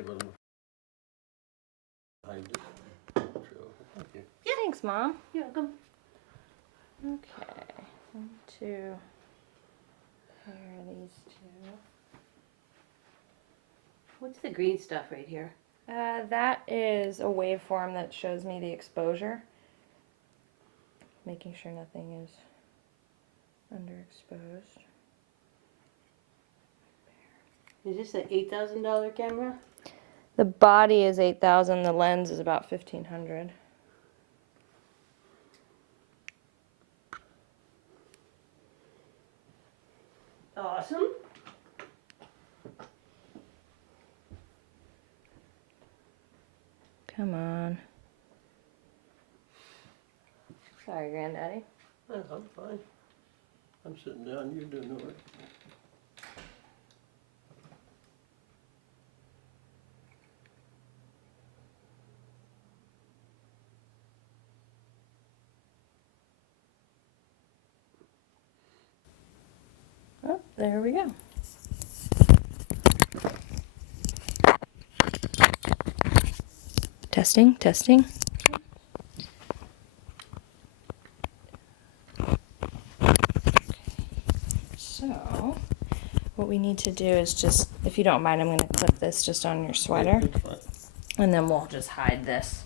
able to hide it. Thank you. Thanks, Mom. You're welcome. Okay, 1, 2. Here are these two. What's the green stuff right here? That is a waveform that shows me the exposure. Making sure nothing is underexposed. Is this an $8,000 camera? The body is 8,000. The lens is about 1,500. Awesome. Come on. Sorry, Granddaddy. Yeah, I'm fine. I'm sitting down, you're doing the work. Oh, there we go. Testing, testing. So, what we need to do is just, if you don't mind, I'm going to clip this just on your sweater. It's fine. And then we'll just hide this.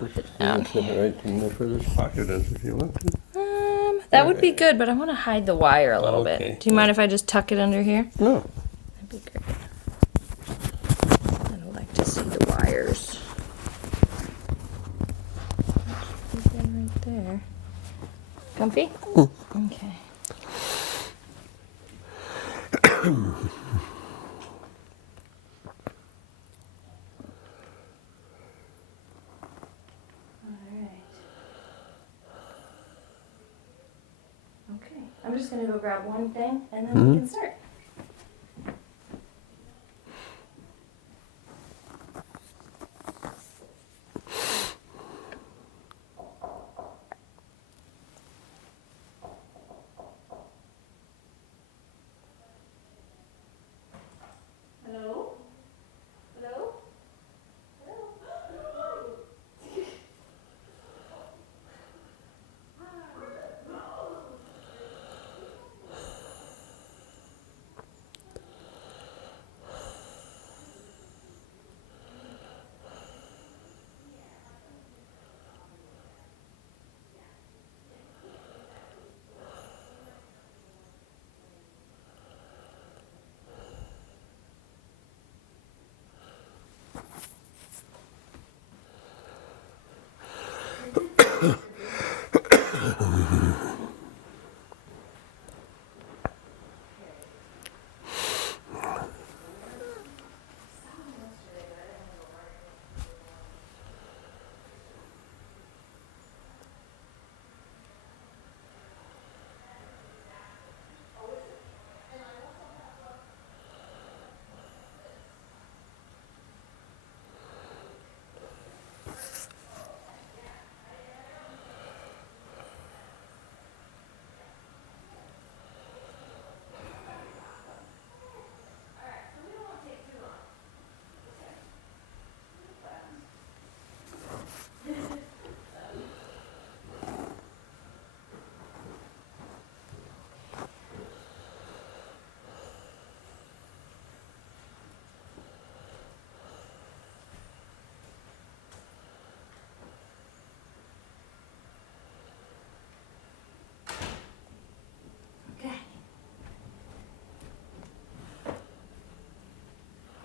You can put it right in the furthest pocket if you want to. That would be good, but I want to hide the wire a little Okay. bit. Do you mind if I just tuck it under here? No. That'd be great. I don't like to see the wires. Right there. Comfy? Okay. Okay, I'm just going to go grab one thing and then we can start. Hello? Hello?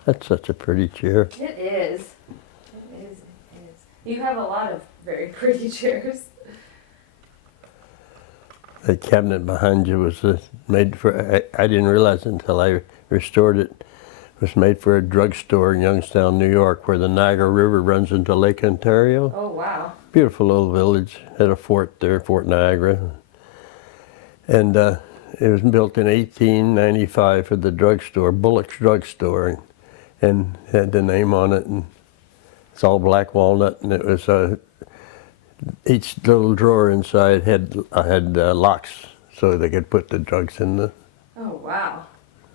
That's such a pretty chair. It is. It is. It is. You have a lot of very pretty chairs. That cabinet behind you was made for, I didn't realize until I restored it, was made for a drugstore in Youngstown, New York, where the Niagara River runs into Lake Ontario. Oh, wow. Beautiful little village, had a fort there, Fort Niagara. And it was built in 1895 for the drugstore, Bullock's Drugstore, and had the name on it, and it's all black walnut, and it was each little drawer inside had locks so they could put the drugs in the. Oh, wow.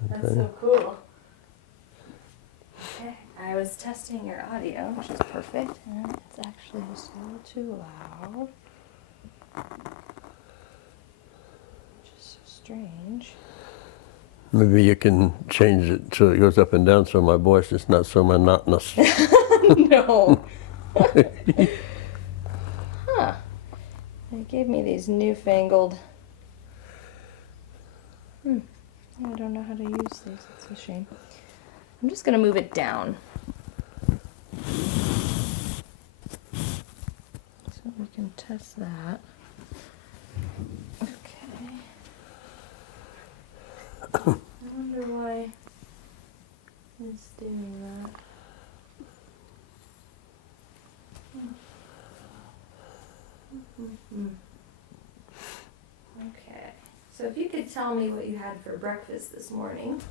That's so cool. Okay. was testing your audio, which is perfect, and it's actually just a little too loud. Which is so strange. Maybe you can change it so it goes up and down so my voice is not so monotonous. No. Huh. They gave me these newfangled. I don't know how to use these. It's a shame. I'm just gonna move it down. So we can test that. Okay. I wonder why it's doing that. Okay. So if you could tell me what you had for breakfast this morning.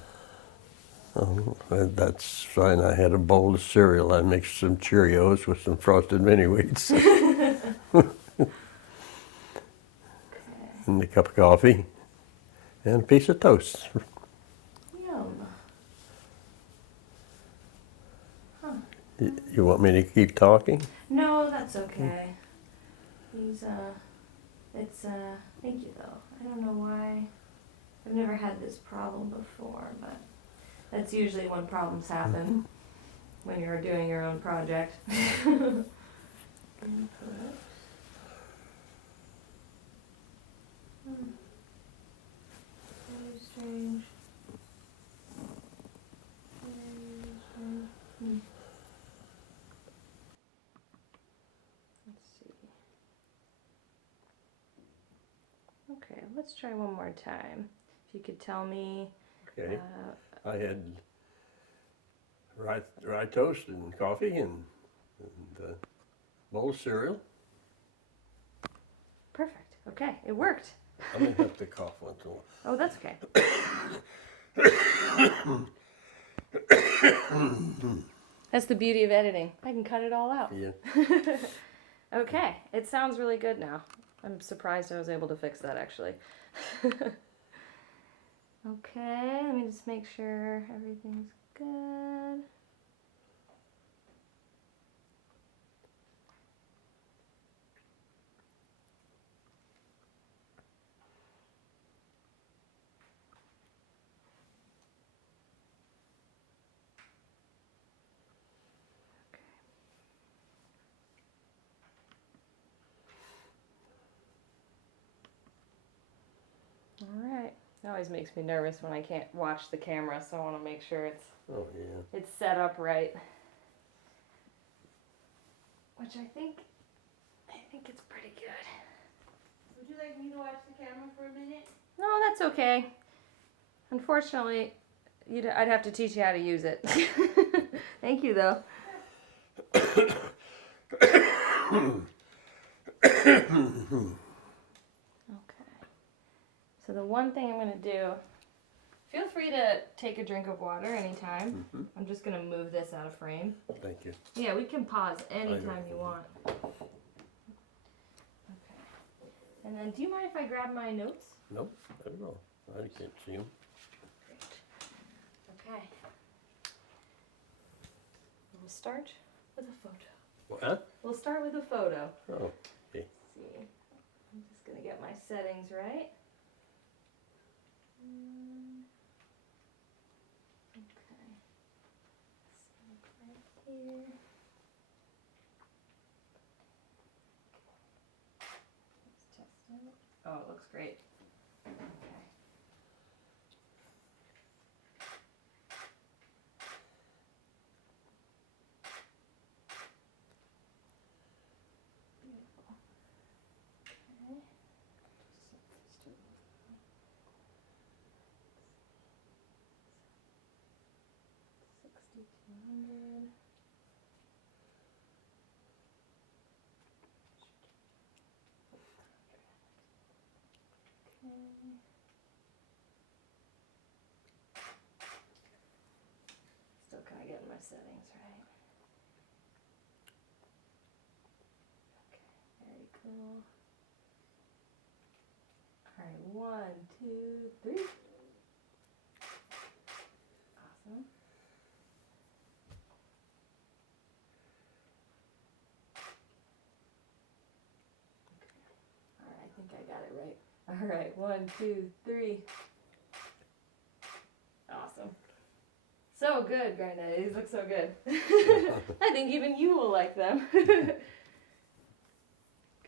Oh, that's fine. I had a bowl of cereal. I mixed some Cheerios with some frosted mini wheats Okay. and a cup of coffee and a piece of toast. Yum. You want me to keep talking? No, that's okay. Thank you though. I don't know why. I've never had this problem before, but that's usually when problems happen, when you're doing your own project. Input. Very strange. Very strange. Let's see. Okay, let's try one more time. If you could tell me. Okay. I had rye toast and coffee and a bowl of cereal. Perfect. Okay, it worked. I'm gonna have to cough once in a while. Oh, that's okay. That's the beauty of editing. I can cut it all out. Yeah. Okay, it sounds really good now. I'm surprised I was able to fix that actually. Okay, let me just make sure everything's good. All right. It always makes me nervous when I can't watch the camera, so I want to make sure Oh yeah. it's set up right. Which I think it's pretty good. Would you like me to watch the camera for a minute? No, that's okay. Unfortunately, I'd have to teach you how to use it. Thank you, though. Okay. So the one thing I'm going to do, feel free to take a drink of water anytime. I'm just going to move this out of frame. Thank you. Yeah, we can pause anytime you want. Okay. And then, do you mind if I grab my notes? Nope, not at all. I can't see them. Great. Okay. We'll start with a photo. What? We'll start with a photo. Oh, okay. Let's see. I'm just gonna get my settings right. Okay. So right here. Let's test it. Oh, it looks great. Okay. Beautiful. Okay. 6,200. Okay. Still kind of getting my settings right. Okay, very cool. All right, 1, 2, 3. Awesome. think I got it right. All right, 1, 2, 3. Awesome. So good, Granddad. These look so good. I think even you will like them.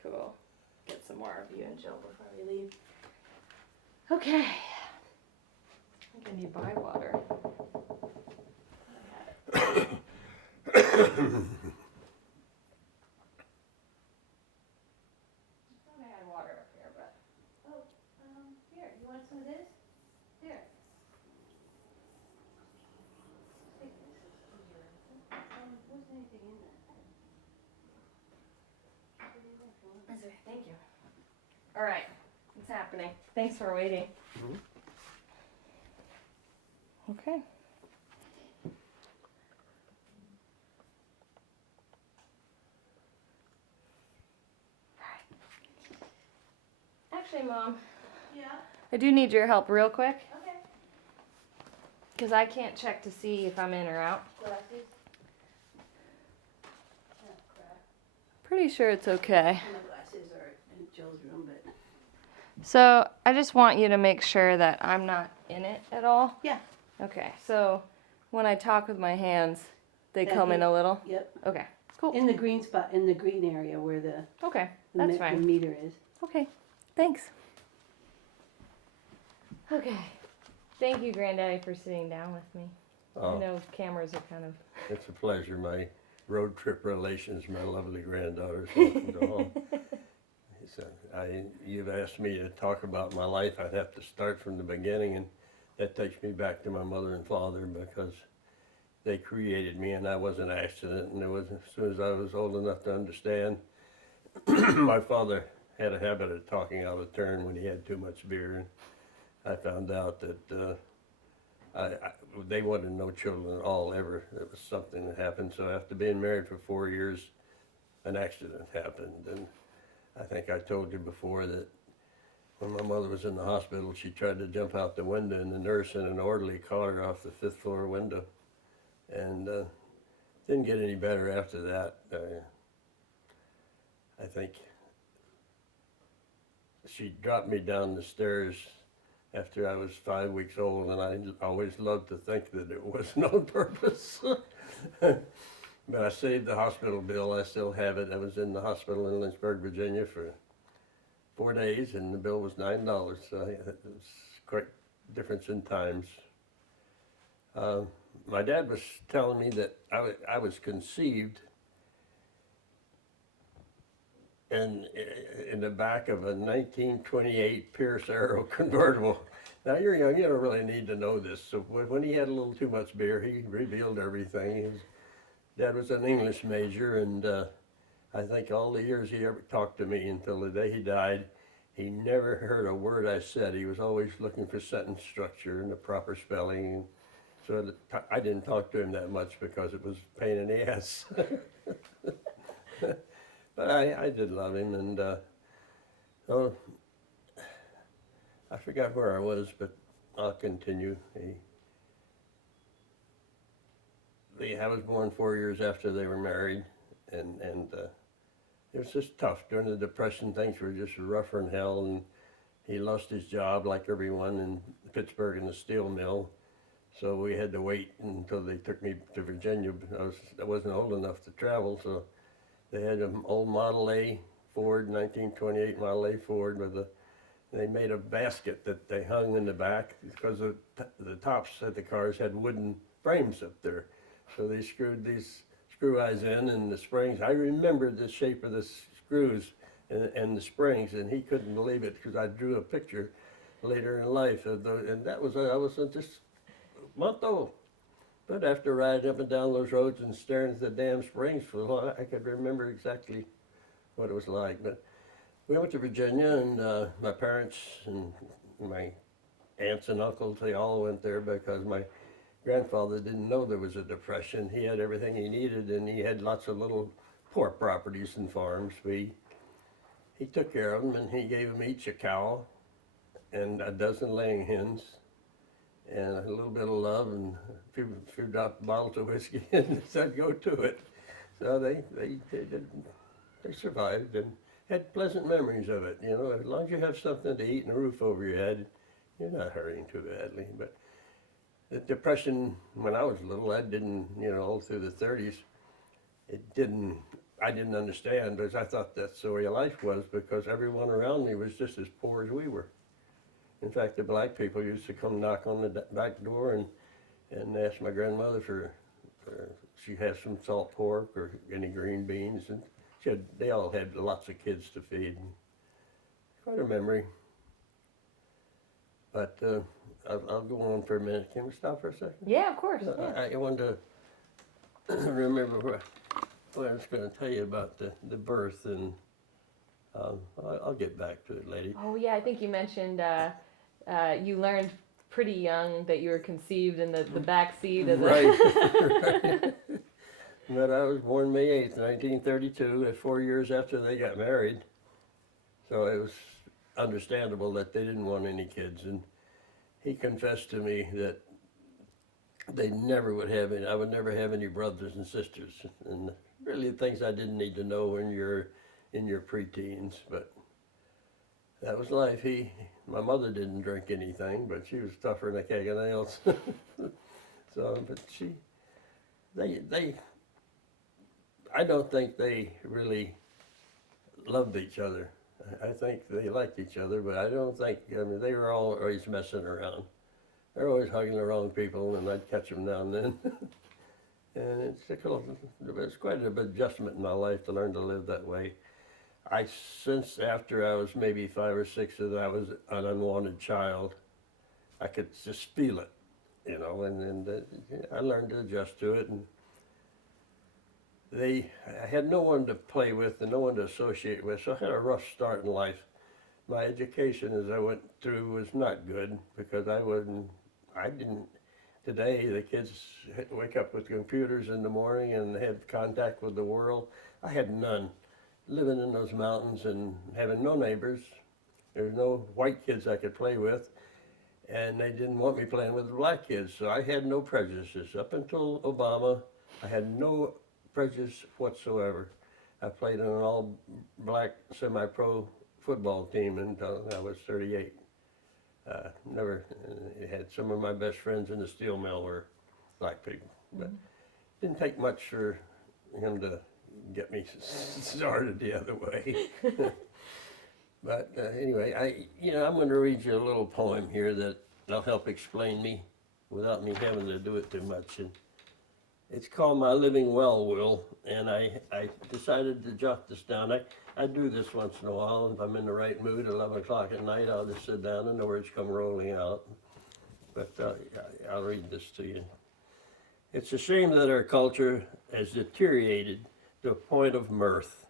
Cool. Get some more of you and Jill before we leave. Okay. I think I need to buy water. I had it. I thought I had water up here, but Here, you want some of this? Here. Take this. Wasn't anything in that. Put it in there if you want. that's okay. Thank you. All right, it's happening. Thanks for waiting. Okay. Actually, Mom, Yeah, I do need your help real quick okay. because I can't check to see if I'm in or out. Glasses. Oh, crap. Pretty sure it's okay. My glasses are in Jill's room, but. So I just want you to make sure that I'm not in it at all. Yeah. Okay, so when I talk with my hands, they That come in hit- a little. Yep. Okay, cool. In the green spot, in the green area where the, Okay, the, that's the fine. meter is. Okay, thanks. Okay, thank you, Granddaddy, for sitting down with me. I Oh, know cameras are kind of. it's a pleasure. My road trip relations, my lovely granddaughters. Welcome to home. He said, you've asked me to talk about my life. I'd have to start from the beginning, and that takes me back to my mother and father because they created me, and I was an accident. And it was as soon as I was old enough to understand, my father had a habit of talking out of turn when he had too much beer, and I found out that they wanted no children at all ever. It was something that happened. So after being married for 4 years, an accident happened, and I think I told you before that when my mother was in the hospital, she tried to jump out the window, and the nurse and an orderly caught her off the 5th floor window, and didn't get any better after that. I think she dropped me down the stairs after I was 5 weeks old, and I always loved to think that it wasn't on purpose. But I saved the hospital bill. I still have it. I was in the hospital in Lynchburg, Virginia for 4 days, and the bill was $9. So it was quite a difference in times. My dad was telling me that I was conceived in the back of a 1928 Pierce Arrow convertible. Now you're young, you don't really need to know this. So when he had a little too much beer, he revealed everything. His dad was an English major, and I think all the years he ever talked to me until the day he died, he never heard a word I said. He was always looking for sentence structure and the proper spelling. So I didn't talk to him that much because it was a pain in the ass. But I did love him, and oh, I forgot where I was, but I'll continue. I was born 4 years after they were married, and it was just tough. During the Depression, things were just rougher than hell, and he lost his job like everyone in Pittsburgh in the steel mill. So we had to wait until they took me to Virginia. I wasn't old enough to travel, so they had an old Model A Ford, 1928 Model A Ford they made a basket that they hung in the back because the tops of the cars had wooden frames up there. So they screwed these screw eyes in and the springs. I remembered the shape of the screws and the springs, and he couldn't believe it because I drew a picture later in life of and that was I was just a month old. But after riding up and down those roads and staring at the damn springs for a while, I could remember exactly what it was like. But we went to Virginia, and my parents and my aunts and uncles, they all went there because my grandfather didn't know there was a depression. He had everything he needed, and he had lots of little poor properties and farms. He took care of them, and he gave them each a cow and a dozen laying hens, and a little bit of love and a few bottles of whiskey, and said, "Go to it." So they survived, and had pleasant memories of it. You know, as long as you have something to eat and a roof over your head, you're not hurting too badly. But the Depression, when I was little, I didn't, you know, all through the 30s, I didn't understand, because I thought that's the way life was, because everyone around me was just as poor as we were. In fact, the black people used to come knock on the back door and ask my grandmother for she had some salt pork or any green beans, and they all had lots of kids to feed. And quite a memory. But I'll go on for a minute. Can we stop for a second? Yeah, of course. Yeah. I wanted to remember what I was going to tell you about the birth, and I'll get back to it later. Oh yeah, I think you mentioned you learned pretty young that you were conceived in the back seat of the. Right. But I was born May 8th, 1932, at 4 years after they got married. So it was understandable that they didn't want any kids. And he confessed to me that they never would have any, I would never have any brothers and sisters. And really things I didn't need to know when you're in your preteens. But that was life. My mother didn't drink anything, but she was tougher than a keg of nails. So, but I don't think they really loved each other. I think they liked each other, but I don't think, I mean, they were always messing around. They're always hugging the wrong people, and I'd catch them now and then. And it's quite an adjustment in my life to learn to live that way. Since after I was maybe 5 or 6 that I was an unwanted child, I could just feel it, you know, and I learned to adjust to it. And I had no one to play with and no one to associate with, so I had a rough start in life. My education as I went through was not good, because today the kids wake up with computers in the morning and have contact with the world. I had none. Living in those mountains and having no neighbors, there was no white kids I could play with, and they didn't want me playing with the black kids, so I had no prejudices. Up until Obama, I had no prejudice whatsoever. I played on an all-black semi-pro football team until I was 38. Never had some of my best friends in the steel mill were black people, but didn't take much for him to get me started the other way. But anyway, I'm going to read you a little poem here that'll help explain me without me having to do it too much. And it's called My Living Well, Will, and I decided to jot this down. I do this once in a while. If I'm in the right mood, 11 o'clock at night, I'll just sit down and the words come rolling out. But I'll read this to you. It's a shame that our culture has deteriorated to a point of mirth.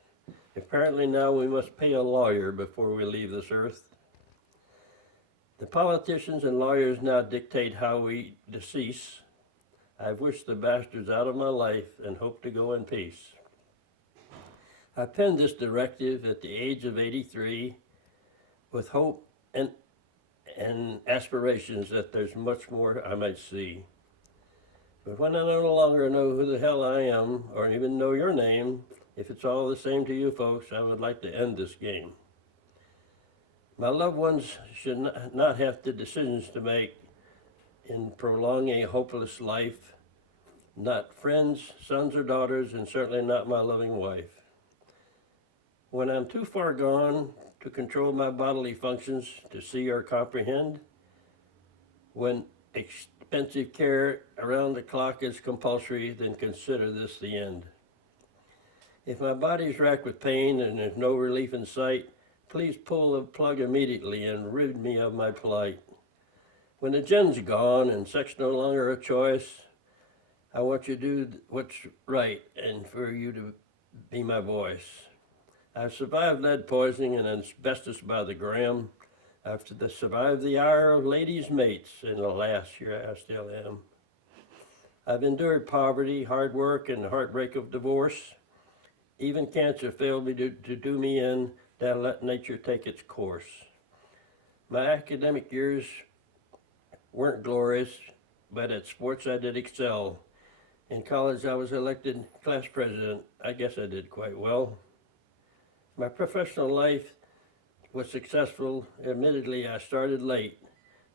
Apparently now we must pay a lawyer before we leave this earth. The politicians and lawyers now dictate how we decease. I've wished the bastards out of my life and hope to go in peace. I penned this directive at the age of 83 with hope and aspirations that there's much more I might see. But when I no longer know who the hell I am, or even know your name, if it's all the same to you folks, I would like to end this game. My loved ones should not have the decisions to make in prolonging a hopeless life, not friends, sons or daughters, and certainly not my loving wife. When I'm too far gone to control my bodily functions to see or comprehend, when expensive care around the clock is compulsory, then consider this the end. If my body is racked with pain and there's no relief in sight, please pull the plug immediately and rid me of my plight. When the gin's gone and sex no longer a choice, I want you to do what's right and for you to be my voice. I've survived lead poisoning and asbestos by the gram. I've survived the ire of ladies' mates, and alas, here I still am. I've endured poverty, hard work, and the heartbreak of divorce. Even cancer failed me to do me in, that I let nature take its course. My academic years weren't glorious, but at sports I did excel. In college I was elected class president. I guess I did quite well. My professional life was successful. Admittedly, I started late,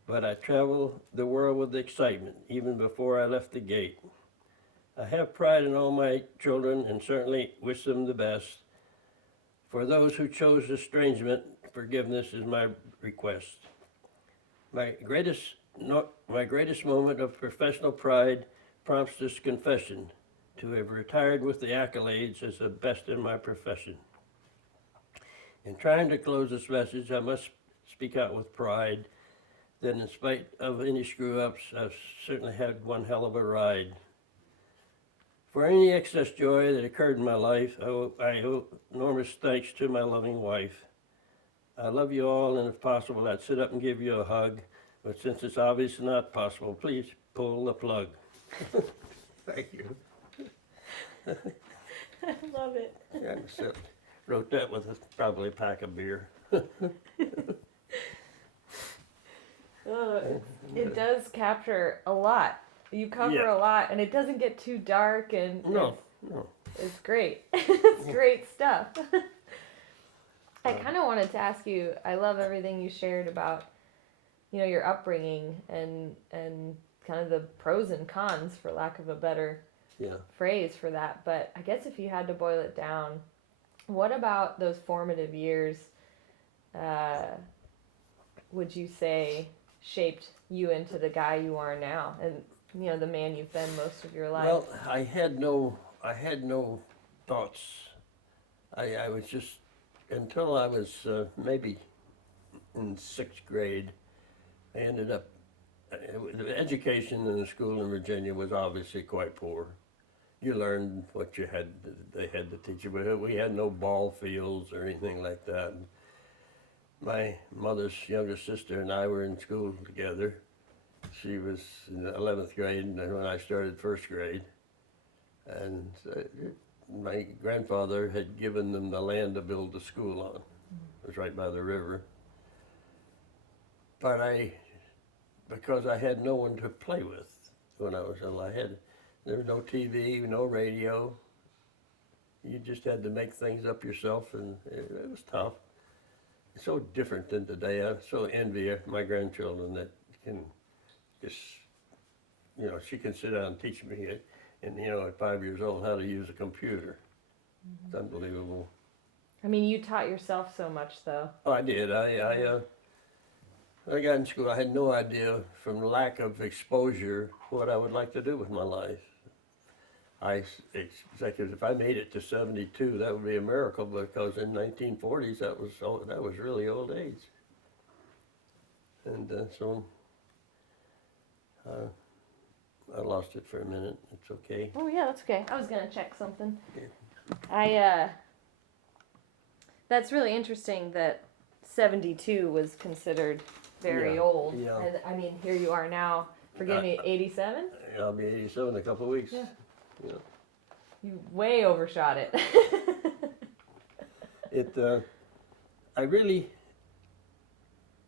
but I traveled the world with excitement even before I left the gate. I have pride in all my children and certainly wish them the best. For those who chose estrangement, forgiveness is my request. My greatest moment of professional pride prompts this confession: to have retired with the accolades as the best in my profession. In trying to close this message, I must speak out with pride that in spite of any screw-ups, I've certainly had one hell of a ride. For any excess joy that occurred in my life, I owe enormous thanks to my loving wife. I love you all, and if possible, I'd sit up and give you a hug, but since it's obviously not possible, please pull the plug. Thank you. I love it. Yeah, so wrote that with probably a pack of beer. It does capture a lot. You cover a lot, and it doesn't get too dark, and No. it's great. It's great stuff. I kind of wanted to ask you. I love everything you shared about, your upbringing and kind of the pros and cons, for lack of a better Yeah. phrase for that. But I guess if you had to boil it down, what about those formative years would you say shaped you into the guy you are now, and the man you've been most of your life? Well, I had no thoughts. I was just, until I was maybe in 6th grade, I ended up, the education in the school in Virginia was obviously quite poor. You learned what they had to teach you, but we had no ball fields or anything like that. My mother's younger sister and I were in school together. She was in the 11th grade when I started 1st grade. And my grandfather had given them the land to build the school on. It was right by the river. But because I had no one to play with when I was little, there was no TV, no radio. You just had to make things up yourself, and it was tough. It's so different than today. I so envy my grandchildren that can just, she can sit down and teach me, at 5 years old, how to use a computer. It's unbelievable. I mean, you taught yourself so much, though. Oh, I did. When I got in school, I had no idea, from lack of exposure, what I would like to do with my life. I expected if I made it to 72, that would be a miracle, because in 1940s, that was really old age. And so I lost it for a minute. It's okay. Oh yeah, that's okay. I was gonna check something. Yeah. That's really interesting that 72 was considered very Yeah, old. yeah. And I mean, here you are now. Forgive me, 87? I'll be 87 in a couple of weeks. Yeah. Yeah. You way overshot it.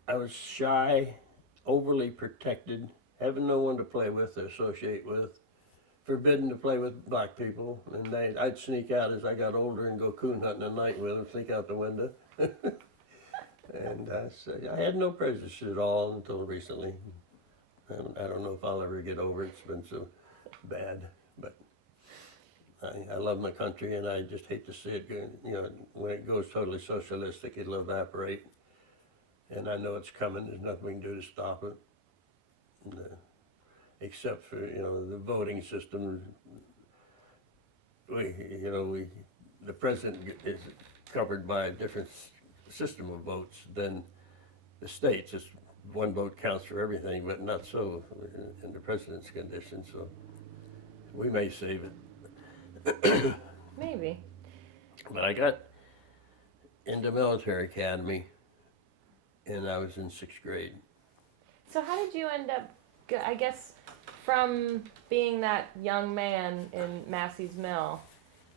I was shy, overly protected, having no one to play with or associate with, forbidden to play with black people, and I'd sneak out as I got older and go coon hunting at night with them, sneak out the window. And I had no prejudice at all until recently. I don't know if I'll ever get over it. It's been so bad, but I love my country, and I just hate to see it go, when it goes totally socialistic, it'll evaporate. And I know it's coming. There's nothing we can do to stop it, and, except for the voting system. The president is covered by a different system of votes than the states. It's one vote counts for everything, but not so in the president's condition. So we may save it. Maybe. But I got into military academy, and I was in 6th grade. So how did you end up, I guess, from being that young man in Massey's Mill,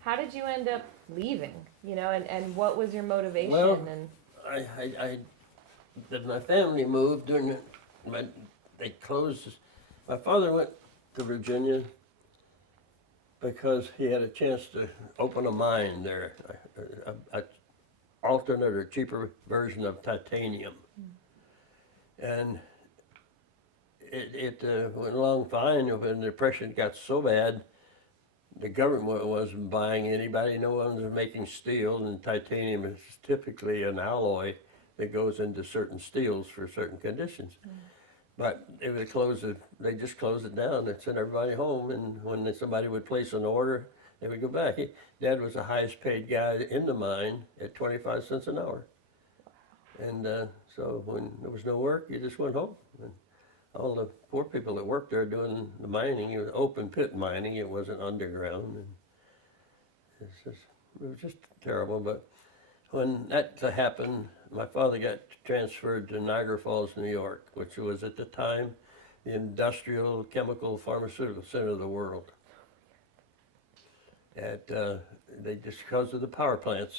how did you end up leaving, and what was your motivation? Well, and my family moved during they closed. My father went to Virginia because he had a chance to open a mine there, alternate or cheaper version of titanium. And it went along fine. When the Depression got so bad, the government wasn't buying anybody. No one was making steel, and titanium is typically an alloy that goes into certain steels for certain conditions. But it would they just closed it down and sent everybody home. And when somebody would place an order, they would go back. Dad was the highest paid guy in the mine at 25 cents an hour. And so when there was no work, you just went home. And all the poor people that worked there doing the mining, it was open pit mining, it wasn't underground. And it was just terrible. But when that happened, my father got transferred to Niagara Falls, New York, which was at the time the industrial, chemical, pharmaceutical center of the world. They just because of the power plants,